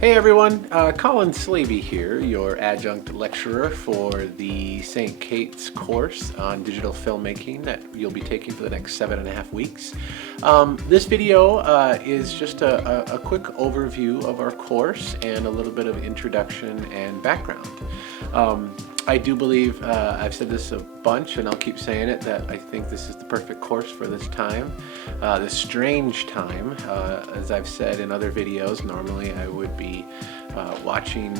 Hey everyone, Colin Slaby here, your adjunct lecturer for the St. Kate's course on digital filmmaking that you'll be taking for the next 7.5 weeks. This video is just a quick overview of our course and a little bit of introduction and background. I do believe, I've said this a bunch and I'll keep saying it, that I think this is the perfect course for this time, this strange time. As I've said in other videos, normally I would be watching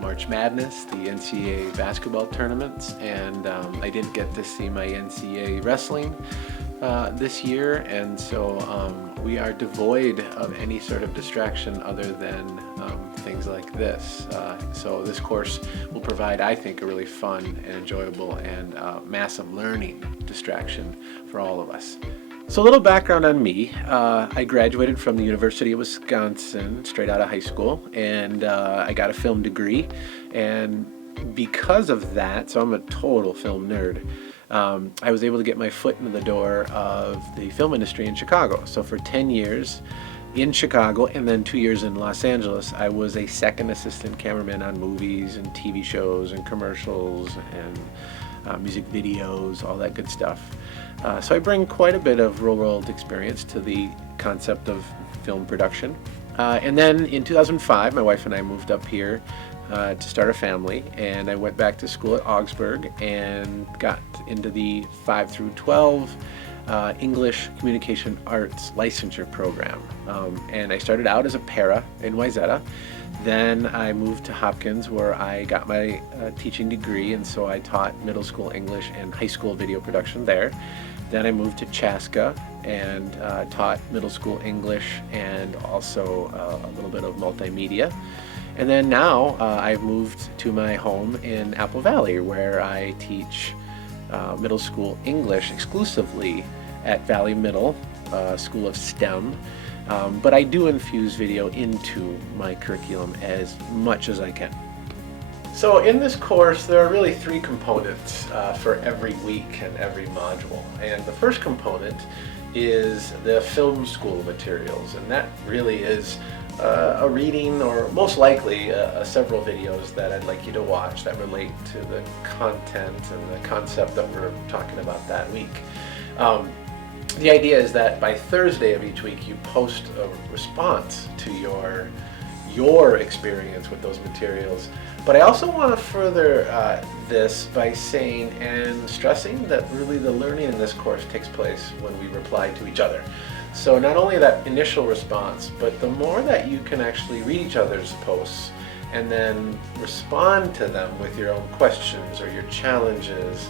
March Madness, the NCAA basketball tournaments, and I didn't get to see my NCAA wrestling this year, and so we are devoid of any sort of distraction other than things like this. So this course will provide, I think, a really fun and enjoyable and massive learning distraction for all of us. So a little background on me. I graduated from the University of Wisconsin straight out of high school, and I got a film degree, and because of that, so I'm a total film nerd, I was able to get my foot into the door of the film industry in Chicago. So for 10 years in Chicago and then 2 years in Los Angeles, I was a second assistant cameraman on movies and TV shows and commercials and music videos, all that good stuff. So I bring quite a bit of real-world experience to the concept of film production. And then in 2005, my wife and I moved up here to start a family, and I went back to school at Augsburg and got into the 5 through 12 English Communication Arts licensure program. And I started out as a para in Wayzata. Then I moved to Hopkins, where I got my teaching degree, and so I taught middle school English and high school video production there. Then I moved to Chaska and taught middle school English and also a little bit of multimedia. And then now I've moved to my home in Apple Valley, where I teach middle school English exclusively at Valley Middle School of STEM. But I do infuse video into my curriculum as much as I can. So in this course, there are really 3 components for every week and every module. And the first component is the film school materials, and that really is a reading, or most likely several videos that I'd like you to watch that relate to the content and the concept that we're talking about that week. The idea is that by Thursday of each week you post a response to your experience with those materials. But I also want to further this by saying and stressing that really the learning in this course takes place when we reply to each other. So not only that initial response, but the more that you can actually read each other's posts and then respond to them with your own questions or your challenges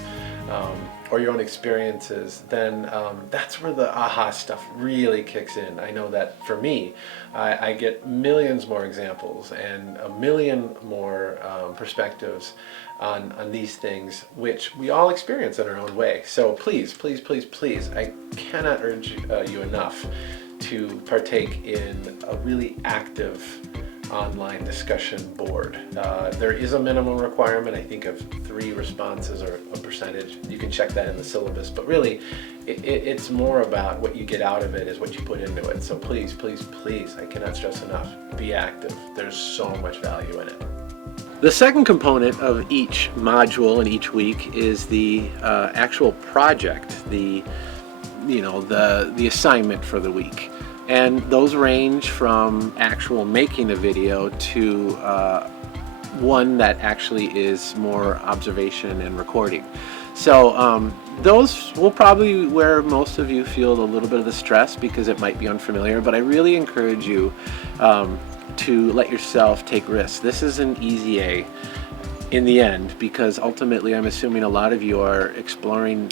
or your own experiences, then that's where the aha stuff really kicks in. I know that for me, I get millions more examples and a million more perspectives on these things, which we all experience in our own way. So please, please, please, please, I cannot urge you enough to partake in a really active online discussion board. There is a minimum requirement, I think, of 3 responses or a percentage. You can check that in the syllabus, but really it's more about what you get out of it is what you put into it. So please, please, please, I cannot stress enough, be active. There's so much value in it. The second component of each module and each week is the actual project, the assignment for the week. And those range from actual making a video to one that actually is more observation and recording. So those will probably where most of you feel a little bit of the stress because it might be unfamiliar, but I really encourage you to let yourself take risks. This is an easy A in the end, because ultimately I'm assuming a lot of you are exploring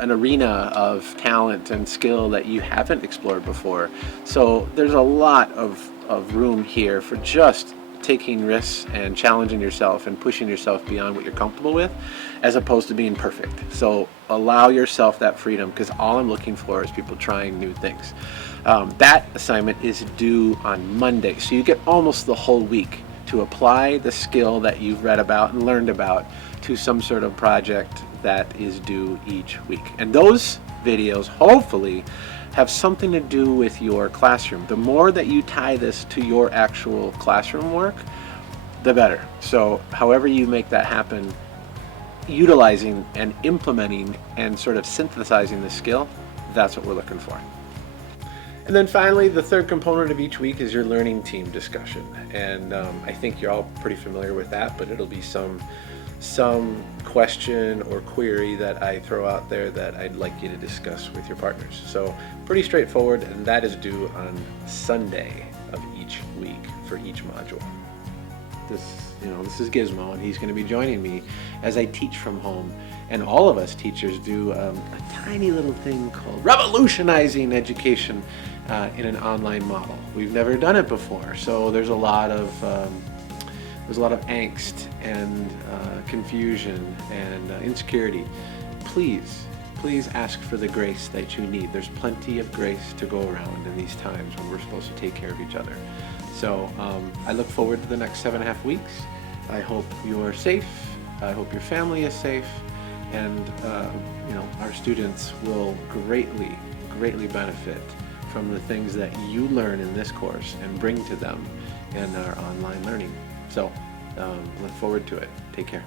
an arena of talent and skill that you haven't explored before. So there's a lot of room here for just taking risks and challenging yourself and pushing yourself beyond what you're comfortable with, as opposed to being perfect. So allow yourself that freedom, because all I'm looking for is people trying new things. That assignment is due on Monday, so you get almost the whole week to apply the skill that you've read about and learned about to some sort of project that is due each week. And those videos, hopefully, have something to do with your classroom. The more that you tie this to your actual classroom work, the better. So however you make that happen, utilizing and implementing and sort of synthesizing the skill, that's what we're looking for. And then finally, the third component of each week is your learning team discussion. And I think you're all pretty familiar with that, but it'll be some question or query that I throw out there that I'd like you to discuss with your partners. So pretty straightforward, and that is due on Sunday of each week for each module. This is Gizmo, and he's going to be joining me as I teach from home. And all of us teachers do a tiny little thing called revolutionizing education in an online model. We've never done it before, so there's a lot of angst and confusion and insecurity. Please ask for the grace that you need. There's plenty of grace to go around in these times when we're supposed to take care of each other. So I look forward to the next 7.5 weeks. I hope you're safe. I hope your family is safe, and our students will greatly benefit from the things that you learn in this course and bring to them in our online learning. So look forward to it. Take care.